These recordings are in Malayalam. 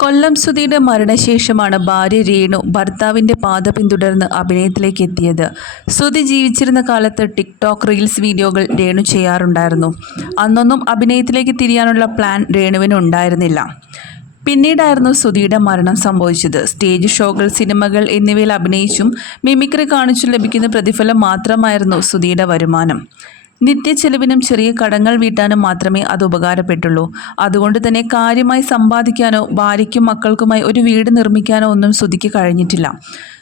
കൊല്ലം സുധിയുടെ മരണശേഷമാണ് ഭാര്യ രേണു ഭർത്താവിന്റെ പാത പിന്തുടർന്ന് അഭിനയത്തിലേക്ക് എത്തിയത്. സുധി ജീവിച്ചിരുന്ന കാലത്ത് ടിക്ടോക്ക് റീൽസ് വീഡിയോകൾ രേണു ചെയ്യാറുണ്ടായിരുന്നു. അന്നൊന്നും അഭിനയത്തിലേക്ക് തിരിയാനുള്ള പ്ലാൻ രേണുവിന് ഉണ്ടായിരുന്നില്ല. പിന്നീടായിരുന്നു സുധിയുടെ മരണം സംഭവിച്ചത്. സ്റ്റേജ് ഷോകൾ സിനിമകൾ എന്നിവയിൽ അഭിനയിച്ചും മിമിക്രി കാണിച്ചും ലഭിക്കുന്ന പ്രതിഫലം മാത്രമായിരുന്നു സുധിയുടെ വരുമാനം. നിത്യച്ചെലവിനും ചെറിയ കടങ്ങൾ വീട്ടാനും മാത്രമേ അത് ഉപകാരപ്പെട്ടുള്ളൂ. അതുകൊണ്ട് തന്നെ കാര്യമായി സമ്പാദിക്കാനോ ഭാര്യയ്ക്കും മക്കൾക്കുമായി ഒരു വീട് നിർമ്മിക്കാനോ ഒന്നും ശ്രുതിക്ക് കഴിഞ്ഞിട്ടില്ല.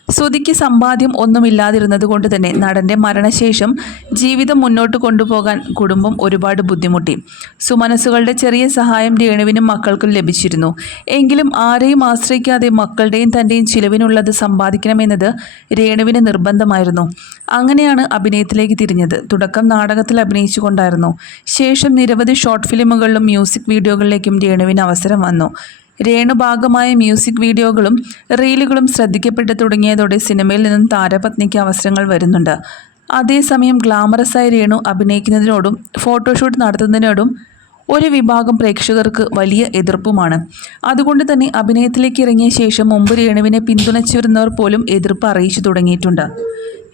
സുധിക്ക് സമ്പാദ്യം ഒന്നുമില്ലാതിരുന്നത് കൊണ്ട് തന്നെ നടന്റെ മരണശേഷം ജീവിതം മുന്നോട്ട് കൊണ്ടുപോകാൻ കുടുംബം ഒരുപാട് ബുദ്ധിമുട്ടി. സുമനസ്സുകളുടെ ചെറിയ സഹായം രേണുവിനും മക്കൾക്കും ലഭിച്ചിരുന്നു. എങ്കിലും ആരെയും ആശ്രയിക്കാതെ മക്കളുടെയും തന്റെയും ചിലവിനുള്ളത് സമ്പാദിക്കണമെന്നത് രേണുവിന് നിർബന്ധമായിരുന്നു. അങ്ങനെയാണ് അഭിനയത്തിലേക്ക് തിരിഞ്ഞത്. തുടക്കം നാടകത്തിൽ അഭിനയിച്ചുകൊണ്ടായിരുന്നു. ശേഷം നിരവധി ഷോർട്ട് ഫിലിമുകളിലും മ്യൂസിക് വീഡിയോകളിലേക്കും രേണുവിന് അവസരം വന്നു. രേണു ഭാഗമായ മ്യൂസിക് വീഡിയോകളും റീലുകളും ശ്രദ്ധിക്കപ്പെട്ടു തുടങ്ങിയതോടെ സിനിമയിൽ നിന്നും താരപത്നിക്ക് അവസരങ്ങൾ വരുന്നുണ്ട്. അതേസമയം ഗ്ലാമറസായ രേണു അഭിനയിക്കുന്നതിനോടും ഫോട്ടോഷൂട്ട് നടത്തുന്നതിനോടും ഒരു വിഭാഗം പ്രേക്ഷകർക്ക് വലിയ എതിർപ്പുമാണ്. അതുകൊണ്ട് തന്നെ അഭിനയത്തിലേക്ക് ഇറങ്ങിയ ശേഷം മുമ്പ് രേണുവിനെ പിന്തുണച്ചിരുന്നവർ പോലും എതിർപ്പ് അറിയിച്ചു തുടങ്ങിയിട്ടുണ്ട്.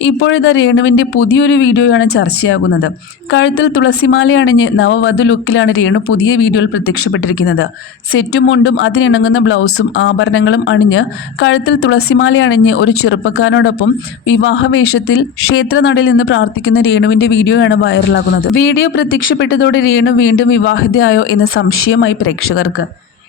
ഇപ്പോഴിതാ രേണുവിന്റെ പുതിയൊരു വീഡിയോയാണ് ചർച്ചയാകുന്നത്. കഴുത്തിൽ തുളസിമാല അണിഞ്ഞ് നവവധു ലുക്കിലാണ് രേണു പുതിയ വീഡിയോയിൽ പ്രത്യക്ഷപ്പെട്ടിരിക്കുന്നത്. സെറ്റും മുണ്ടും അതിനിണങ്ങുന്ന ബ്ലൗസും ആഭരണങ്ങളും അണിഞ്ഞ് കഴുത്തിൽ തുളസിമാല അണിഞ്ഞ് ഒരു ചെറുപ്പക്കാരനോടൊപ്പം വിവാഹവേഷത്തിൽ ക്ഷേത്രനടയിൽ നിന്ന് പ്രാർത്ഥിക്കുന്ന രേണുവിന്റെ വീഡിയോയാണ് വൈറലാകുന്നത്. വീഡിയോ പ്രത്യക്ഷപ്പെട്ടതോടെ രേണു വീണ്ടും വിവാഹിതയായോ എന്ന സംശയമായി പ്രേക്ഷകർക്ക്.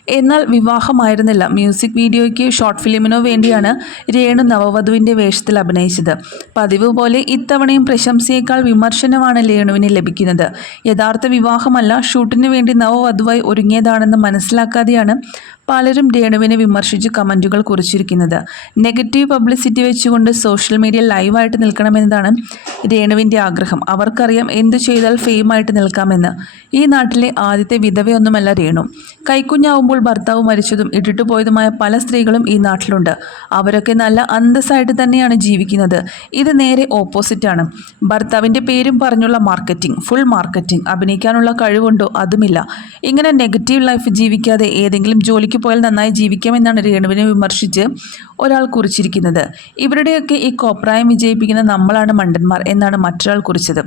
എന്നാൽ വിവാഹമായിരുന്നില്ല. മ്യൂസിക് വീഡിയോയ്ക്ക് ഷോർട്ട് ഫിലിമിനോ വേണ്ടിയാണ് രേണു നവവധുവിന്റെ വേഷത്തിൽ അഭിനയിച്ചത്. പതിവ് പോലെ ഇത്തവണയും പ്രശംസയേക്കാൾ വിമർശനമാണ് രേണുവിന് ലഭിക്കുന്നത്. യഥാർത്ഥ വിവാഹമല്ല ഷൂട്ടിന് വേണ്ടി നവവധുവായി ഒരുങ്ങിയതാണെന്ന് മനസ്സിലാക്കാതെയാണ് പലരും രേണുവിനെ വിമർശിച്ച് കമന്റുകൾ കുറിച്ചിരിക്കുന്നത്. നെഗറ്റീവ് പബ്ലിസിറ്റി വെച്ചുകൊണ്ട് സോഷ്യൽ മീഡിയ ലൈവായിട്ട് നിൽക്കണമെന്നതാണ് രേണുവിന്റെ ആഗ്രഹം. അവർക്കറിയാം എന്തു ചെയ്താൽ ഫെയിമായിട്ട് നിൽക്കാമെന്ന്. ഈ നാട്ടിലെ ആദ്യത്തെ വിധവയൊന്നുമല്ല രേണു. കൈക്കുഞ്ഞാവുമ്പോൾ ഭർത്താവ് മരിച്ചതും ഇട്ടിട്ടു പോയതുമായ പല സ്ത്രീകളും ഈ നാട്ടിലുണ്ട്. അവരൊക്കെ നല്ല അന്തസ്സായിട്ട് തന്നെയാണ് ജീവിക്കുന്നത്. ഇത് നേരെ ഓപ്പോസിറ്റാണ് ഭർത്താവിന്റെ പേരും പറഞ്ഞുള്ള മാർക്കറ്റിംഗ് ഫുൾ മാർക്കറ്റിംഗ് അഭിനയിക്കാനുള്ള കഴിവുണ്ടോ? അതുമില്ല. ഇങ്ങനെ നെഗറ്റീവ് ലൈഫ് ജീവിക്കാതെ ഏതെങ്കിലും ജോലിക്ക് പോയാൽ നന്നായി ജീവിക്കാമെന്നാണ് രേണുവിനെ വിമർശിച്ച് ഒരാൾ കുറിച്ചിരിക്കുന്നത്. ഇവരുടെയൊക്കെ ഈ കോപ്രായം വിജയിപ്പിക്കുന്ന നമ്മളാണ് മണ്ടന്മാർ എന്നാണ് മറ്റൊരാൾ കുറിച്ചത്.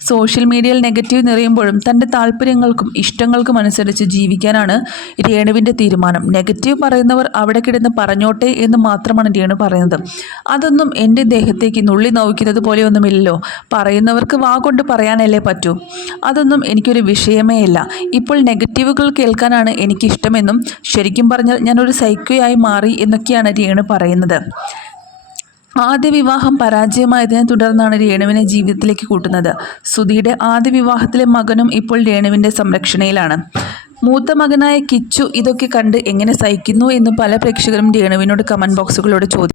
സോഷ്യൽ മീഡിയയിൽ നെഗറ്റീവ് നിറയുമ്പോഴും തന്റെ താല്പര്യങ്ങൾക്കും ഇഷ്ടങ്ങൾക്കും അനുസരിച്ച് ജീവിക്കാനാണ് രേണുവിന്റെ തീരുമാനം. നെഗറ്റീവ് പറയുന്നവർ അവിടെ കിടന്ന് പറഞ്ഞോട്ടെ എന്ന് മാത്രമാണ് രേണു പറയുന്നത്. അതൊന്നും എന്റെ ദേഹത്തേക്ക് നുള്ളി നോവിക്കുന്നത് പോലെയൊന്നുമില്ലല്ലോ. പറയുന്നവർക്ക് വാ കൊണ്ട് പറയാനല്ലേ പറ്റൂ. അതൊന്നും എനിക്കൊരു വിഷയമേ അല്ല ഇപ്പോൾ നെഗറ്റീവുകൾ കേൾക്കാനാണ് എനിക്കിഷ്ടമെന്നും ശരിക്കും പറഞ്ഞാൽ ഞാനൊരു സൈക്കോയായി മാറി എന്നൊക്കെയാണ് രേണു പറയുന്നത്. ആദ്യ വിവാഹം പരാജയമായതിനെ തുടർന്നാണ് രേണുവിനെ ജീവിതത്തിലേക്ക് കൂട്ടുന്നത്. സുധിയുടെ ആദ്യ വിവാഹത്തിലെ മകനും ഇപ്പോൾ രേണുവിന്റെ സംരക്ഷണയിലാണ്. മൂത്ത മകനായ കിച്ചു ഇതൊക്കെ കണ്ട് എങ്ങനെ സഹിക്കുന്നു എന്ന് പല പ്രേക്ഷകരും രേണുവിനോട് കമന്റ് ബോക്സുകളോട് ചോദിക്കും